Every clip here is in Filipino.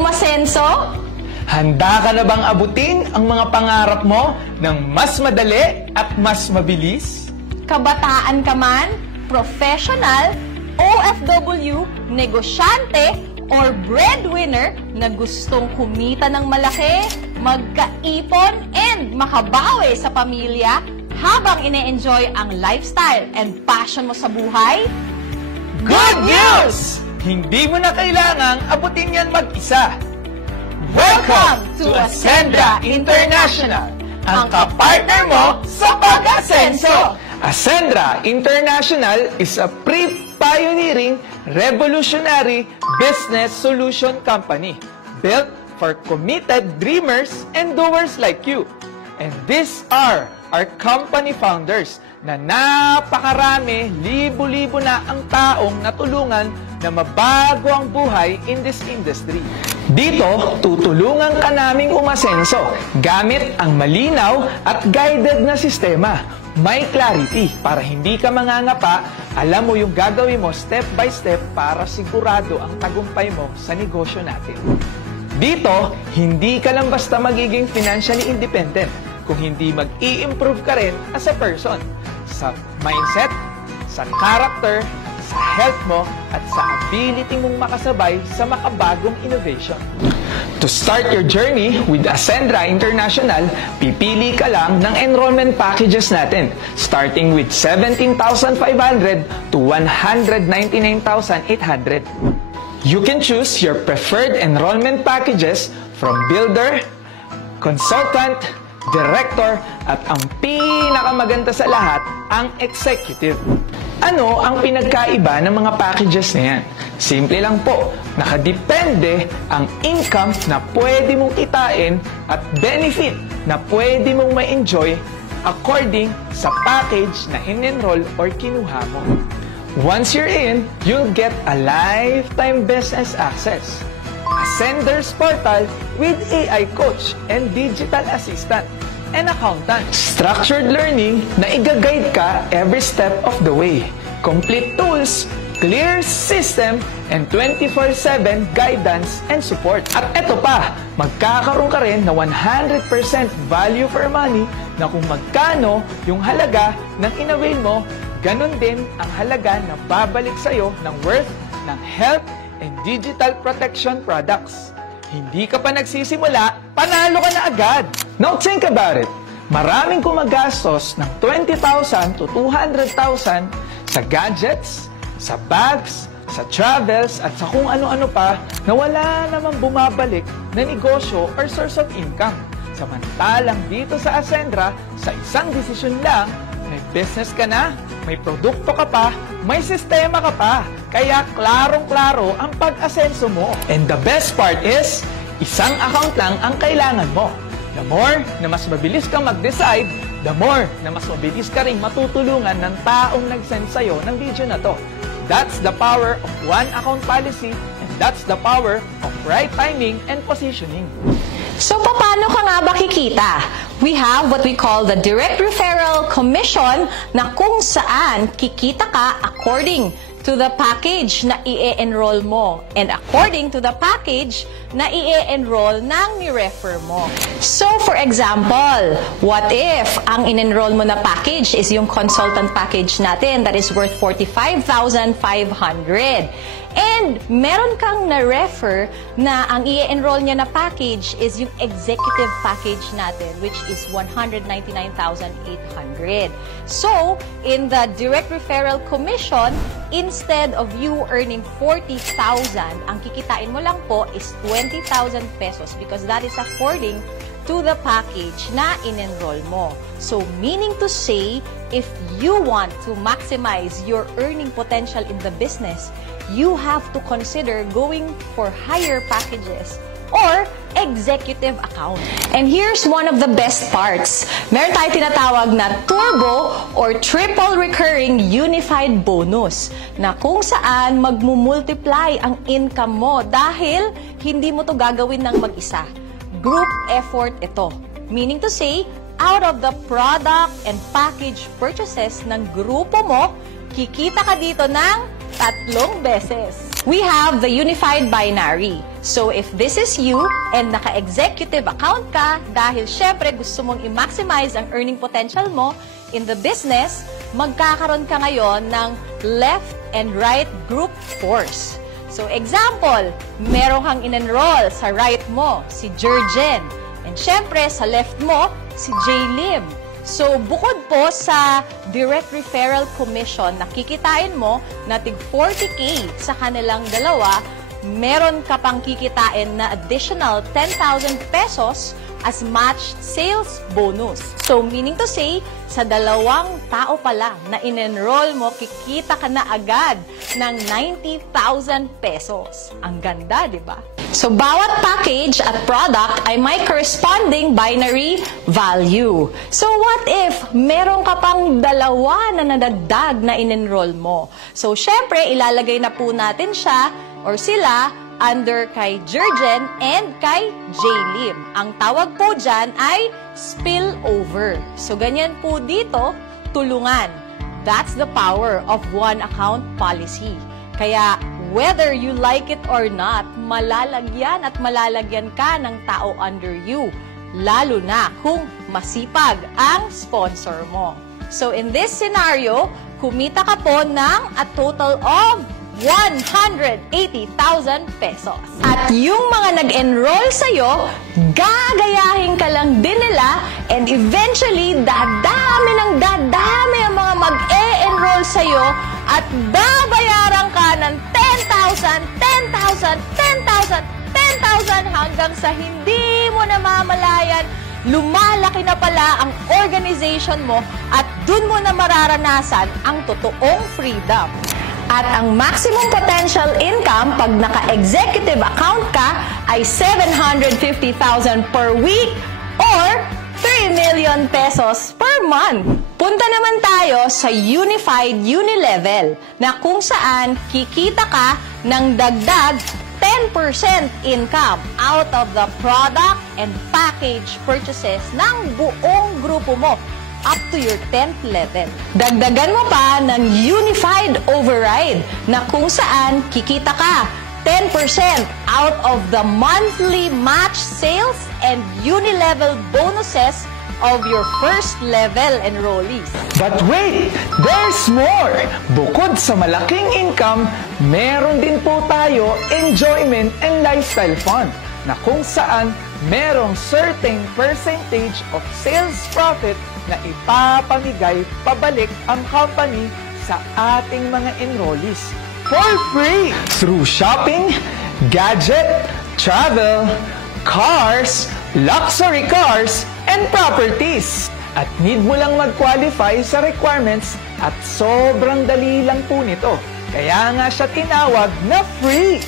umasenso? Handa ka na bang abutin ang mga pangarap mo ng mas madali at mas mabilis? Kabataan ka man, professional, OFW, negosyante, or breadwinner na gustong kumita ng malaki, magkaipon, and makabawi sa pamilya habang ine-enjoy ang lifestyle and passion mo sa buhay? Good news! Hindi mo na kailangang abutin yan mag-isa. Welcome to Ascendra International, ang kapartner mo sa pag-asenso. Ascendra International is a pre-pioneering, revolutionary business solution company built for committed dreamers and doers like you. And these are our company founders na napakarami, libo-libo na ang taong natulungan na mabago ang buhay in this industry. Dito, tutulungan ka naming umasenso gamit ang malinaw at guided na sistema. May clarity para hindi ka mangangapa, alam mo yung gagawin mo step by step para sigurado ang tagumpay mo sa negosyo natin. Dito, hindi ka lang basta magiging financially independent, kung hindi mag-i-improve ka rin as a person sa mindset, sa character, sa health mo, at sa ability mong makasabay sa makabagong innovation. To start your journey with Ascendra International, pipili ka lang ng enrollment packages natin, starting with 17,500 to 199,800. You can choose your preferred enrollment packages from builder, consultant, director, at ang pinakamaganda sa lahat, ang executive. Ano ang pinagkaiba ng mga packages na yan? Simple lang po, nakadepende ang income na pwede mong kitain at benefit na pwede mong ma-enjoy according sa package na in-enroll or kinuha mo. Once you're in, you'll get a lifetime business access, a sender's portal with AI coach and digital assistant, and accountant. Structured learning na i-guide ka every step of the way. Complete tools, clear system, and 24/7 guidance and support. At eto pa, magkakaroon ka rin na 100% value for money na kung magkano yung halaga ng in-avail mo, ganun din ang halaga na babalik sa'yo ng worth ng health and digital protection products. Hindi ka pa nagsisimula, panalo ka na agad! Now think about it. Maraming gumagastos ng 20,000 to 200,000 sa gadgets, sa bags, sa travels, at sa kung ano-ano pa na wala namang bumabalik na negosyo or source of income. Samantalang dito sa Ascendra, sa isang desisyon lang, may business ka na, may produkto ka pa, may sistema ka pa. Kaya klarong-klaro ang pag-asenso mo. And the best part is, isang account lang ang kailangan mo. The more na mas mabilis kang mag-decide, the more na mas mabilis ka rin matutulungan ng taong nag-send sa'yo ng video na to. That's the power of one account policy, and that's the power of right timing and positioning. So, paano ka nga ba kikita? We have what we call the direct referral commission na kung saan kikita ka according to the package na i-enroll mo and according to the package na i-enroll ng ni-refer mo. So, for example, what if ang in-enroll mo na package is yung consultant package natin that is worth 45,500? And meron kang na-refer na ang i-enroll niya na package is yung executive package natin, which is 199,800. So, in the direct referral commission, instead of you earning 40,000, ang kikitain mo lang po is 20,000 pesos because that is according to the package na in-enroll mo. So, meaning to say, if you want to maximize your earning potential in the business, you have to consider going for higher packages or executive account. And here's one of the best parts. Meron tayo tinatawag na turbo or triple recurring unified bonus na kung saan magmumultiply ang income mo dahil hindi mo to gagawin ng mag-isa. Group effort ito. Meaning to say, out of the product and package purchases ng grupo mo, kikita ka dito ng 3 beses. we have the unified binary. So if this is you and naka-executive account ka dahil syempre gusto mong i-maximize ang earning potential mo in the business, magkakaroon ka ngayon ng left and right group force. So example, meron kang in-enroll sa right mo, si Jurgen. And syempre sa left mo, si J-Lim. So bukod po sa direct referral commission na kikitain mo na tig 40K sa kanilang dalawa, meron ka pang kikitain na additional 10,000 pesos as matched sales bonus. So, meaning to say, sa dalawang tao pala na in-enroll mo, kikita ka na agad ng 90,000 pesos. Ang ganda, di ba? So, bawat package at product ay may corresponding binary value. So, what if meron ka pang dalawa na nadagdag na in-enroll mo? So, syempre, ilalagay na po natin siya or sila under kay Jurgen and kay J-Lim. Ang tawag po dyan ay spillover. So, ganyan po dito, tulungan. That's the power of one account policy. Kaya, whether you like it or not, malalagyan at malalagyan ka ng tao under you. Lalo na kung masipag ang sponsor mo. So, in this scenario, kumita ka po ng a total of 180,000 pesos. At yung mga nag-enroll sa'yo, gagayahin ka lang din nila and eventually, dadami ang mga mag-e-enroll sa'yo at babayaran ka ng 10,000, 10,000, 10,000, 10,000 hanggang sa hindi mo namamalayan, lumalaki na pala ang organization mo at dun mo na mararanasan ang totoong freedom. At ang maximum potential income pag naka-executive account ka ay 750,000 per week or 3 million pesos per month. Punta naman tayo sa Unified Unilevel na kung saan kikita ka ng dagdag 10% income out of the product and package purchases ng buong grupo mo up to your 10th level. Dagdagan mo pa ng Unified Override na kung saan kikita ka 10% out of the monthly match sales and Unilevel bonuses of your first level enrollees. But wait! There's more! Bukod sa malaking income, meron din po tayo enjoyment and lifestyle fund na kung saan merong certain percentage of sales profit na ipapamigay pabalik ang company sa ating mga enrollees for free through shopping, gadget, travel, cars, luxury cars, and properties. At need mo lang mag-qualify sa requirements at sobrang dali lang po nito. Kaya nga siya tinawag na free.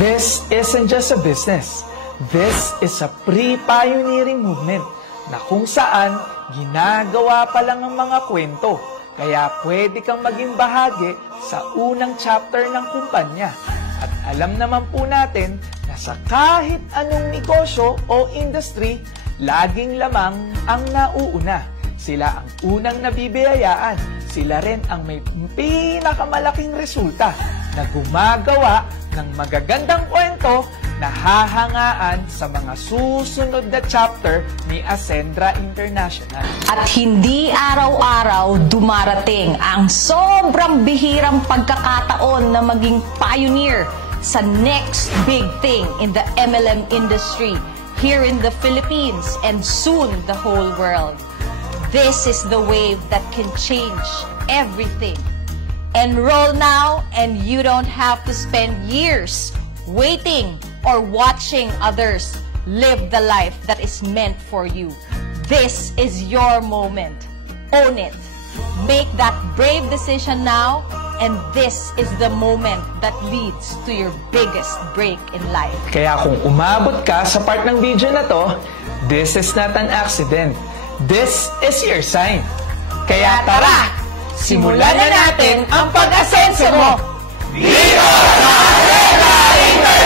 This isn't just a business. This is a pre-pioneering movement na kung saan ginagawa pa lang ang mga kwento. Kaya pwede kang maging bahagi sa unang chapter ng kumpanya. At alam naman po natin na sa kahit anong negosyo o industry, laging lamang ang nauuna. Sila ang unang nabibiyayaan. Sila rin ang may pinakamalaking resulta na gumagawa ng magagandang kwento na hahangaan sa mga susunod na chapter ni Ascendra International. At hindi araw-araw dumarating ang sobrang bihirang pagkakataon na maging pioneer sa next big thing in the MLM industry here in the Philippines and soon the whole world. This is the wave that can change everything. Enroll now and you don't have to spend years waiting or watching others live the life that is meant for you. This is your moment. Own it. Make that brave decision now, and this is the moment that leads to your biggest break in life. Kaya kung umabot ka sa part ng video na to, this is not an accident. This is your sign. Kaya tara, simulan na natin ang pag-asenso mo! Dito sa Ascendra International!